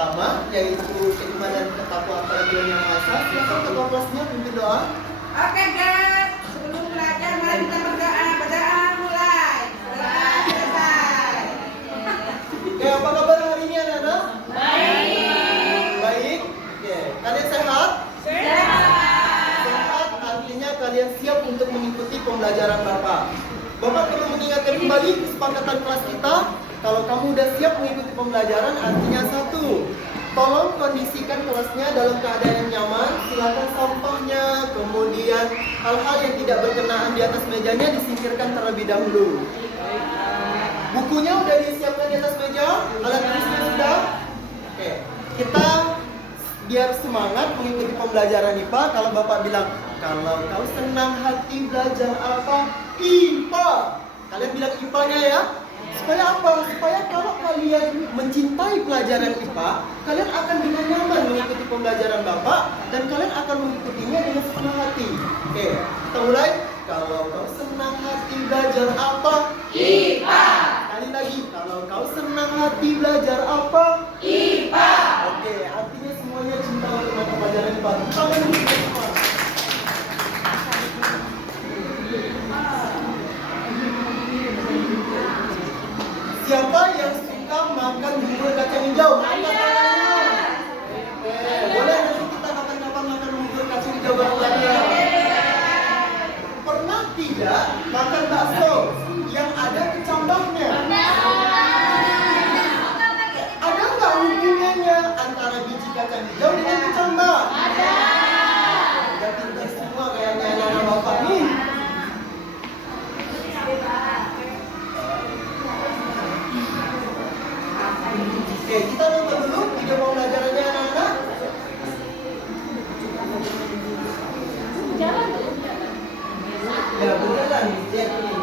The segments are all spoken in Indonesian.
pertama, yaitu keimanan ketakwaan pada Tuhan Yang Maha Esa. Silakan ketua kelasnya pimpin doa. Oke guys, sebelum belajar mari kita berdoa. Berdoa mulai. Berdoa selesai. Oke, apa kabar hari ini anak-anak? Baik. Baik. Oke, kalian sehat? Sehat. Sehat artinya kalian siap untuk mengikuti pembelajaran Bapak. Bapak perlu mengingatkan kembali kesepakatan kelas kita. Kalau kamu udah siap mengikuti pembelajaran, artinya satu, tolong kondisikan kelasnya dalam keadaan yang nyaman. Silakan sampahnya, kemudian hal-hal yang tidak berkenaan di atas mejanya disingkirkan terlebih dahulu. Bukunya udah disiapkan di atas meja, alat tulisnya sudah. Oke, kita biar semangat mengikuti pembelajaran IPA. Kalau Bapak bilang, kalau kau senang hati belajar apa? IPA. Kalian bilang IPA-nya ya. Supaya apa? Supaya kalau kalian mencintai pelajaran IPA, kalian akan dengan nyaman mengikuti pembelajaran Bapak dan kalian akan mengikutinya dengan senang hati. Oke, kita mulai. Kalau kau senang hati belajar apa? IPA. Sekali lagi, kalau kau senang hati belajar apa? IPA. Oke, artinya semuanya cinta untuk mata pelajaran IPA. Tangan dulu semua. Siapa yang suka makan bubur kacang hijau? Angkat tangannya. Oke, boleh nanti kita kapan-kapan makan bubur kacang hijau bareng-bareng. Pernah tidak makan bakso yang ada kecambahnya? Ada nggak hubungannya antara biji kacang hijau dengan kecambah? Ada. Udah pintar semua kayaknya anak-anak Bapak nih. Oke, kita nonton dulu video pembelajarannya anak-anak. Ya, berjalan. Lihat ini.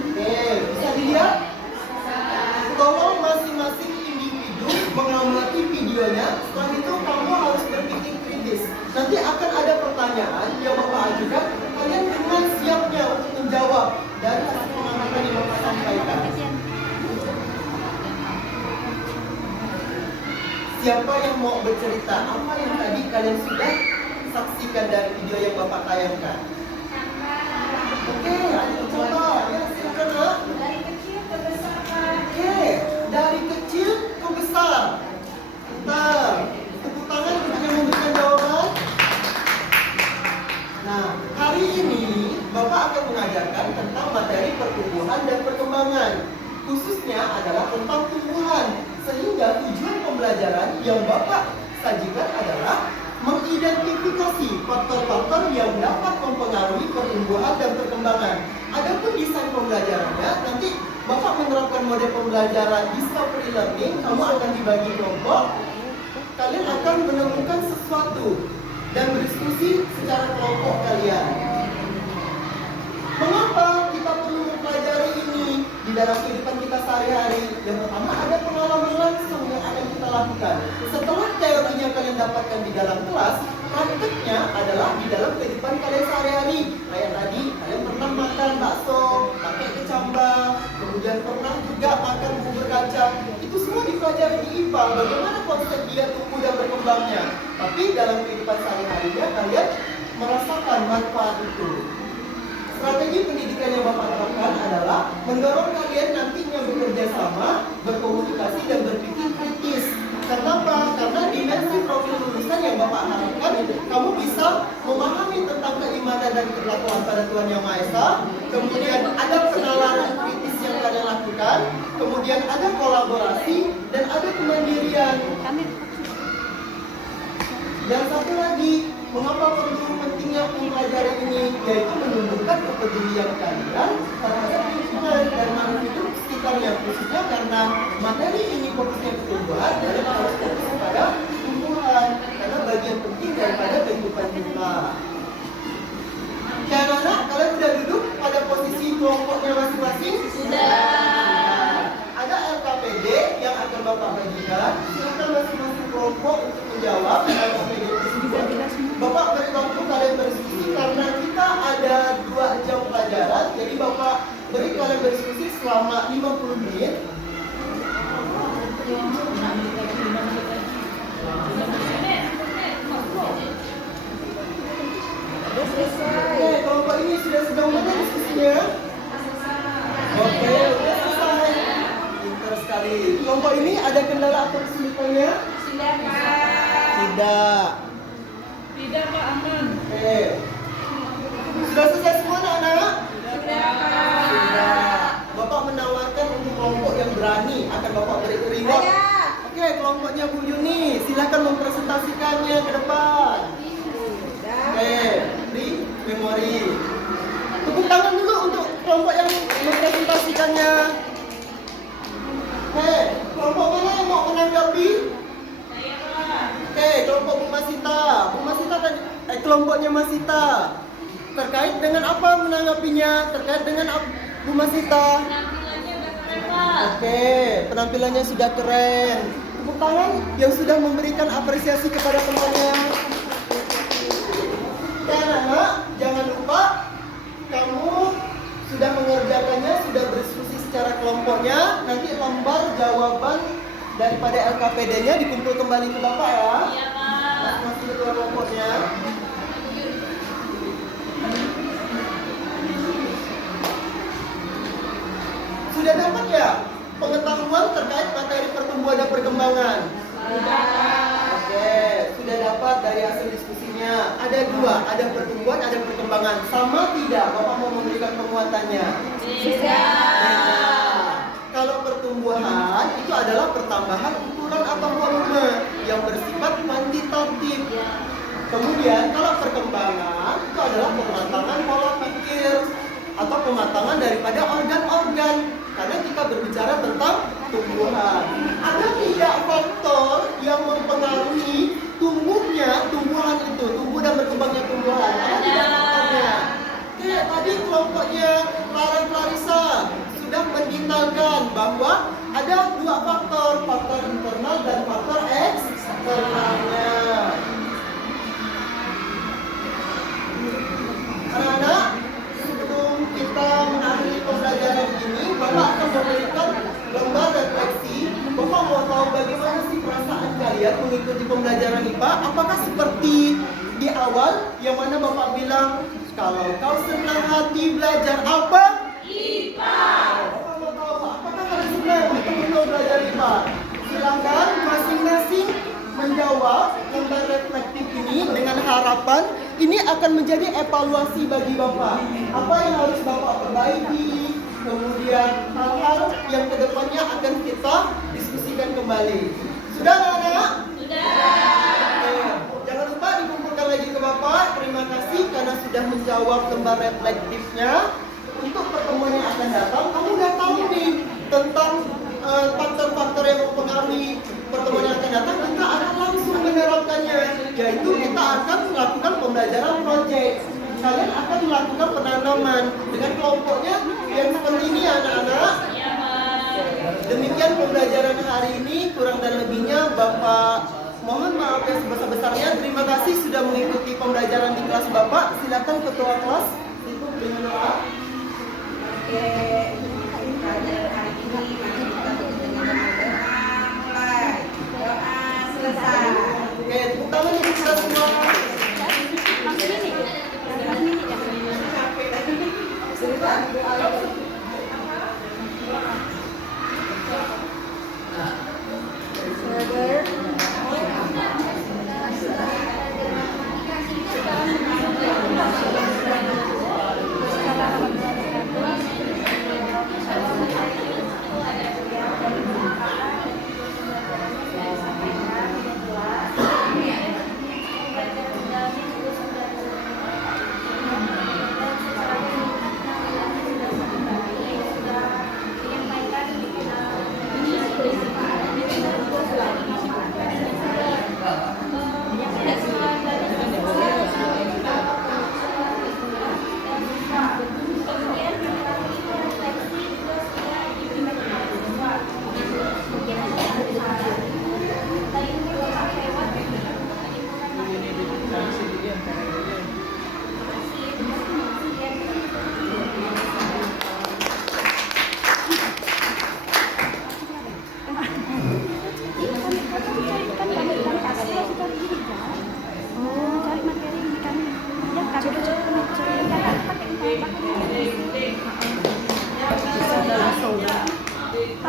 Oke, bisa dilihat? Tolong masing-masing individu mengamati videonya. Setelah itu kamu harus berpikir kritis. Nanti akan ada pertanyaan yang Bapak ajukan. Kalian dengan siapnya untuk menjawab dari hasil pengamatan yang Bapak sampaikan. Siapa yang mau bercerita? Apa yang tadi kalian sudah saksikan dari video yang Bapak tayangkan? Oke, ayo coba. Ya, silakan, Nak. Dari kecil ke besar. Oke, dari kecil ke besar. Bentar, tepuk tangan untuk yang memberikan jawaban. Nah, hari ini Bapak akan mengajarkan tentang materi pertumbuhan dan perkembangan. Khususnya adalah tentang tumbuhan. Sehingga tujuan pembelajaran yang Bapak sajikan adalah mengidentifikasi faktor-faktor yang dapat mempengaruhi pertumbuhan dan perkembangan. Adapun desain pembelajarannya, nanti Bapak menerapkan model pembelajaran discovery learning. Kamu akan dibagi kelompok. Kalian akan menemukan sesuatu dan berdiskusi secara kelompok kalian. Mengapa kita perlu mempelajari ini di dalam kehidupan kita sehari-hari? Yang pertama, ada pengalaman langsung yang akan kita lakukan. Setelah teorinya kalian dapatkan di dalam kelas, prakteknya adalah di dalam kehidupan kalian sehari-hari. Kayak tadi, kalian pernah makan bakso pakai kecambah, kemudian pernah juga makan bubur kacang. Itu semua dipelajari di IPA. Bagaimana konsep dia tumbuh dan berkembangnya. Tapi dalam kehidupan sehari-harinya kalian merasakan manfaat itu. Strategi pendidikan yang Bapak terapkan adalah mendorong kalian nantinya bekerja sama, berkomunikasi, dan berpikir kritis. Kenapa? Karena dimensi profil lulusan yang Bapak harapkan, kamu bisa memahami tentang keimanan dan perlakuan pada Tuhan Yang Maha Esa. Kemudian ada penalaran kritis yang kalian lakukan. Kemudian ada kolaborasi dan ada kemandirian. Dan satu lagi, mengapa perlu pentingnya pembelajaran ini? Yaitu menumbuhkan kepedulian kalian terhadap lingkungan dan makhluk hidup sekitarnya. Khususnya karena materi ini fokusnya pertumbuhan, jadi harus fokus kepada tumbuhan. Karena bagian penting daripada kehidupan kita. Ya anak-anak, kalian sudah duduk pada posisi kelompoknya masing-masing? Sudah. Ada LKPD yang akan Bapak bagikan. Silakan masing-masing kelompok untuk menjawab LKPD tersebut. Bapak beri waktu kalian berdiskusi karena kita ada 2 jam pelajaran. Jadi Bapak beri kalian berdiskusi selama 50 menit. Oke, kelompok ini sudah sejauh mana diskusinya? Oke, sudah selesai. Pintar sekali. Kelompok ini ada kendala atau kesulitannya? Sudah, Pak. Tidak. Tidak Pak, aman. Oke. Sudah selesai semua anak-anak? Sudah, Pak. Sudah. Bapak menawarkan untuk kelompok yang berani akan Bapak beri reward. Saya. Oke, kelompoknya Bu Yuni, silakan mempresentasikannya ke depan. Sudah. Oke, di memori. Tepuk tangan dulu untuk kelompok yang mempresentasikannya. Oke, kelompok mana yang mau menanggapi? Saya Pak. Oke, kelompok Bu Masita. Bu Masita dan kelompoknya Masita. Terkait dengan apa menanggapinya? Terkait dengan Bu Masita. Penampilannya udah keren Pak. Oke, penampilannya sudah keren. Tepuk tangan yang sudah memberikan apresiasi kepada temannya. Dan anak, jangan lupa kamu sudah mengerjakannya, sudah berdiskusi secara kelompoknya. Nanti lembar jawaban daripada LKPD-nya dikumpul kembali ke Bapak ya. Iya Pak. Masih ketua kelompoknya. Sudah dapat ya pengetahuan terkait materi pertumbuhan dan perkembangan? Oke, sudah dapat dari hasil diskusinya. Ada dua, ada pertumbuhan, ada perkembangan. Sama tidak? Bapak mau memberikan penguatannya? Tidak. Kalau pertumbuhan itu adalah pertambahan ukuran atau volume yang bersifat kuantitatif. Kemudian kalau perkembangan itu adalah pematangan pola pikir atau pematangan daripada organ-organ. Karena kita berbicara tentang tumbuhan. Ada tiga faktor yang mempengaruhi tumbuhan itu, tumbuh dan berkembangnya tumbuhan. Ada tiga faktornya. Oke, tadi kelompoknya Clara Clarissa sudah mendetailkan bahwa ada dua faktor, faktor internal dan faktor eksternalnya. Anak-anak, sebelum kita mengakhiri pembelajaran ini, Bapak akan memberikan lembar refleksi. Bapak mau tahu bagaimana sih perasaan kalian mengikuti pembelajaran IPA? Apakah seperti di awal yang mana Bapak bilang, kalau kau senang hati belajar apa? IPA. Bapak mau tahu apakah kalian senang betul-betul belajar IPA? Silakan masing-masing menjawab lembar reflektif ini dengan harapan ini akan menjadi evaluasi bagi Bapak. Apa yang harus Bapak perbaiki? Kemudian hal-hal yang kedepannya akan kita diskusikan kembali. Sudah anak-anak? Sudah. Jangan lupa dikumpulkan lagi ke Bapak. Terima kasih karena sudah menjawab lembar reflektifnya. Untuk pertemuan yang akan datang, kamu udah tahu nih tentang faktor-faktor yang mempengaruhi pertemuan yang akan datang. Kita akan langsung menerapkannya, yaitu kita akan melakukan pembelajaran proyek. Kalian akan melakukan penanaman dengan kelompoknya yang seperti ini anak-anak. Iya Pak. Demikian pembelajaran hari ini, kurang dan lebihnya Bapak mohon maaf yang sebesar-besarnya. Terima kasih sudah mengikuti pembelajaran di kelas Bapak. Silakan ketua kelas itu dengan doa. Oke, pelajaran hari ini mari kita tutup dengan doa. Mulai. Doa selesai. Oke, tepuk tangan untuk kita semua. Ada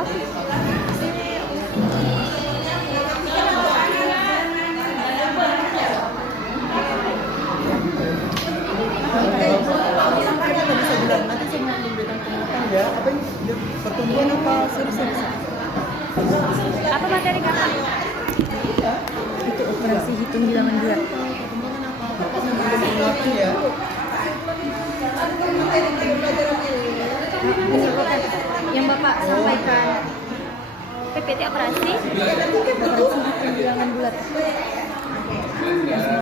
Sampai tadi saya bilang nanti saya mau memberikan penguatan ya. Apa ini? Pertumbuhan apa? Serius. Apa materi kakak? Itu operasi hitung bilangan bulat. Perkembangan apa? Bapak memberikan penguatan ya. Ini bukan yang bapak sampaikan. PPT operasi hitung bilangan bulat.